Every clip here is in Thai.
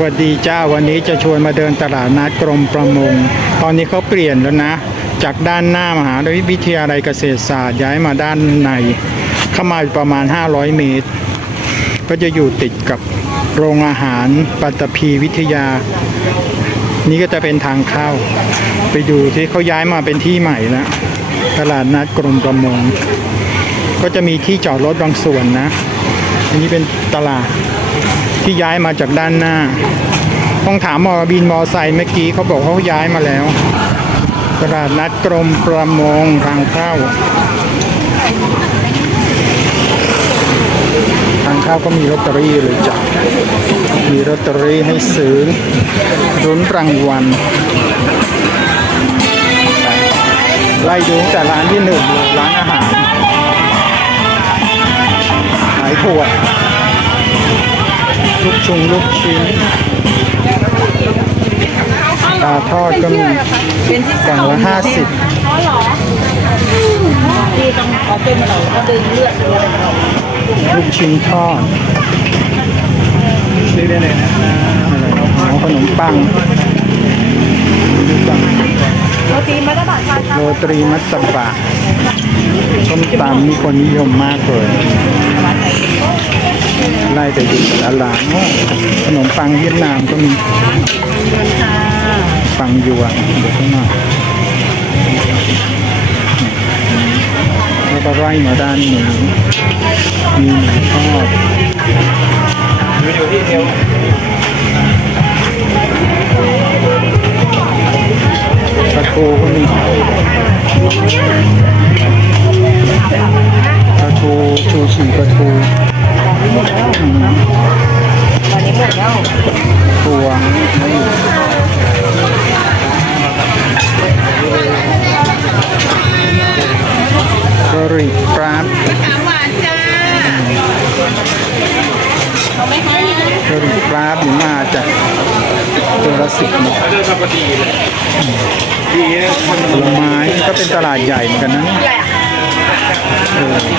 วัสดีเจ้าวันนี้จะชวนมาเดินตลาดนัดกรมประมง ตอนนี้เขาเปลี่ยนแล้วนะ จากด้านหน้ามหาวิทยาลัยเกษตรศาสตร์ย้ายมาด้านใน เข้ามาประมาณ 500 เมตร ก็จะอยู่ติดกับโรงอาหารปัตตภีวิทยา นี่ก็จะเป็นทางเข้า ไปดูที่เขาย้ายมาเป็นที่ใหม่แล้วตลาดนัดกรมประมง ก็จะมีที่จอดรถบางส่วนนะ อันนี้เป็นตลาด ที่ย้ายมาจากด้านหน้า ต้องถามมอบินมอไซค์เมื่อกี้เขาบอกเขาย้ายมาแล้ว ตลาดนัดกรมประมงทางเข้า ทางเข้าก็มีลอตเตอรี่เลยจ้ะ มีลอตเตอรี่ให้ซื้อรุ้นรางวัลไล่ดูแต่ร้านที่หนึ่งเลยร้านอาหารขายถั่ว ลูกชุงลูกชิ้นปลาทอดก็มีกล่องละห้าสิบที่ต้องขอเป็นหน่อยก็ดึงเลือดเลยลูกชิ้นทอดซื้อได้เลยนะขนมปังโรตีมาตะบะโรตีมัตตบะส้มตำมีคนนิยมมากเลย ไล่ไปดูแต่ละร้านโอ้ขนมปังเวียดนามก็มีปังยวนเดี๋ยวข้างหน้าแล้วก็ไล่มาด้านนี้มีหมูทอดปลาทูก็มีปลาทูชูชีปลาทูอืมวันนี้ หมดแล้วตัวกะหรี่ปั๊บสามหวานจ้าเอาไหมคะกะหรี่ปั๊บอยู่มาจากตัวละสิบบาทผลไม้ก็เป็นตลาดใหญ่เหมือนกันนะเออ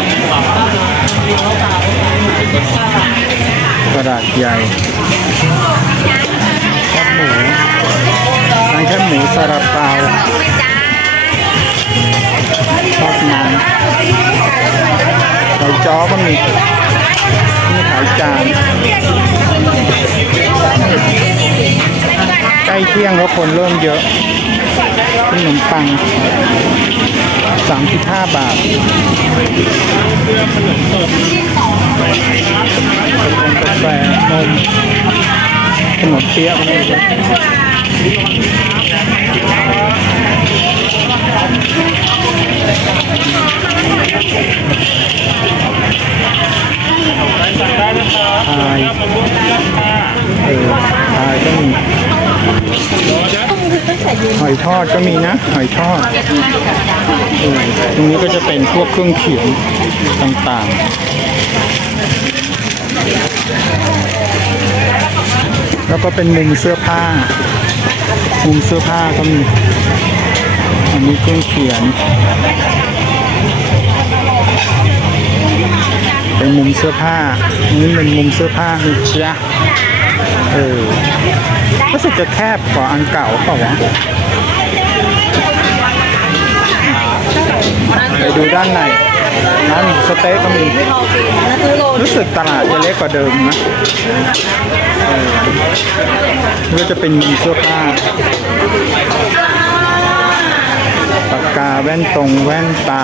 ใหญ่แคบหมูร้านแคบหมูซาลาเปาทอดมันไก่จ้อก็มีมีขายจานใกล้เที่ยงแล้วคนเริ่มเยอะขนมปัง35บาทกา แฟนมขนมเปี๊ยะก็มีด้วยพายเออพายก็มีหอยทอดก็มีนะหอยทอดตรงนี้ก็จะเป็นพวกเครื่องเขียนต่างๆ แล้วก็เป็นมุมเสื้อผ้า มุมเสื้อผ้าก็มี อันนี้เครื่องเขียน เป็นมุมเสื้อผ้า นี่เป็นมุมเสื้อผ้านะจ๊ะเออรู้สึกจะแคบกว่าอันเก่าเปล่าวะไปดูด้านใน ร้านหมูสเต๊กก็มีโรตีนะซื้อโรรู้สึกตลาดจะเล็กกว่าเดิมนะเออนี่ก็จะเป็นมุมเสื้อผ้าปากกาแว่นตรงแว่นตา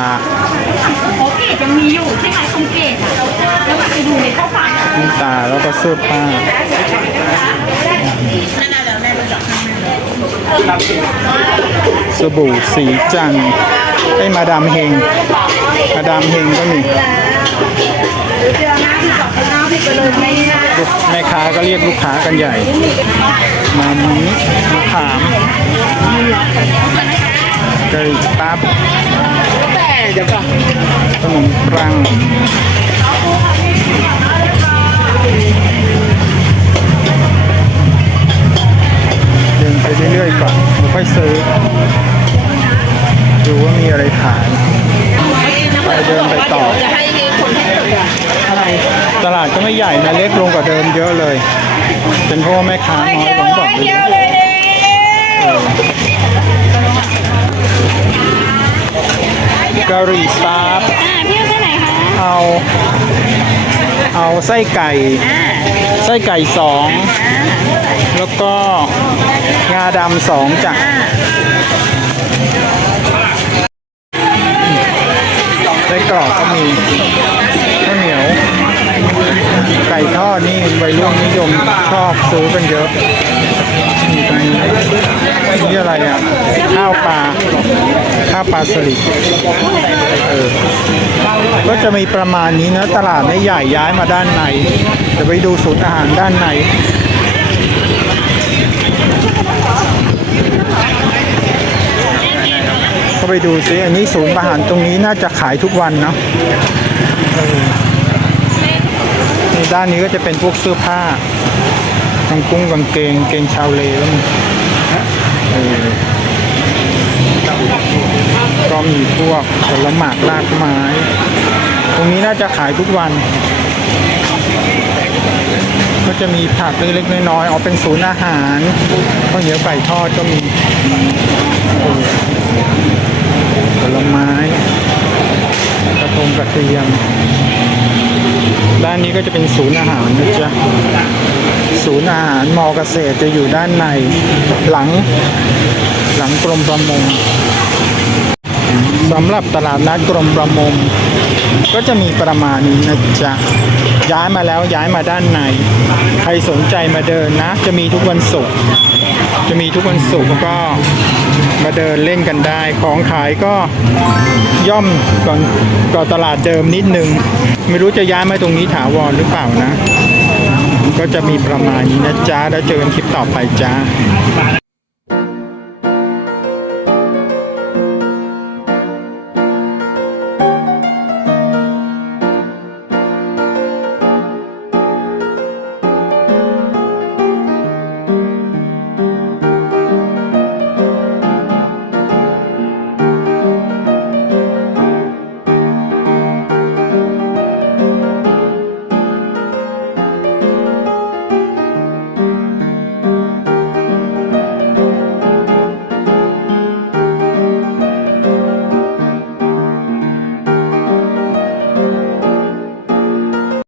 โอเคยังมีอยู่ใช่ไหมคงเกตอะแล้วก็ไปดูในข้าวฝันแว่นตาแล้วก็เสื้อผ้านั่นน่ะแล้วแม่รู้จักสบู่สีจันทร์ไอ้ยมาดามเฮง มาดามเฮงก็มีเจอหน้าที่สองหน้าที่ไปเลยไม่ได้ลูกแม่ค้าก็เรียกลูกค้ากันใหญ่ มานี้มะขามกะหรี่ปั๊บแต่เดี๋ยวก่อนขนมปังเดินไปเรื่อยๆก่อนเดี๋ยวค่อยซื้อดูว่ามีอะไรขาย ไปเดินไปต่อ จะให้คนที่อะไร ตลาดก็ไม่ใหญ่นะเล็กลงกว่าเดิมเยอะเลย เป็นเพราะว่าแม่ค้าน้อยผมบอกเลยเออกะหรี่ปั๊บอ่าพี่เอาเท่าไหร่คะเอา เอาไส้ไก่ ไส้ไก่สอง แล้วก็งาดำสองจ้ะ ไส้กรอกก็มีข้าวเหนียว ไก่ทอดนี่วัยรุ่นนิยมชอบซื้อกันเยอะนี่ตรงนี้นี่อะไรอะ ข้าวปลา ข้าวปลาสลิดเออก็จะมีประมาณนี้นะตลาดไม่ใหญ่ย้ายมาด้านในจะไปดูศูนย์อาหารด้านใน ไปดูซิอันนี้ศูนย์อาหารตรงนี้น่าจะขายทุกวันเนาะเออนี่ด้านนี้ก็จะเป็นพวกเสื้อผ้ากางกุ้งกางเกงเกงชาวเลแล้วมันเออก็มีพวกผลหมากรากไม้ ตรงนี้น่าจะขายทุกวัน ก็จะมีผักเล็กๆน้อยๆเอาเป็นศูนย์อาหารข้าวเหนียวไก่ทอดก็มีเออ ผลไม้ กระทงกระเทียม ด้านนี้ก็จะเป็นศูนย์อาหารนะจ๊ะ ศูนย์อาหารมอเกษตรจะอยู่ด้านในหลัง หลังกรมประมงสำหรับตลาดนัดกรมประมงก็จะมีประมาณนี้นะจ๊ะ ย้ายมาแล้วย้ายมาด้านใน ใครสนใจมาเดินนะ จะมีทุกวันศุกร์จะมีทุกวันศุกร์ก็มาเดินเล่นกันได้ของขายก็ย่อมก่อนก่อนตลาดเดิมนิดนึง ไม่รู้จะย้ายมาตรงนี้ถาวรหรือเปล่านะ ก็จะมีประมาณนี้นะจ๊ะแล้วเจอกันคลิปต่อไปจ้า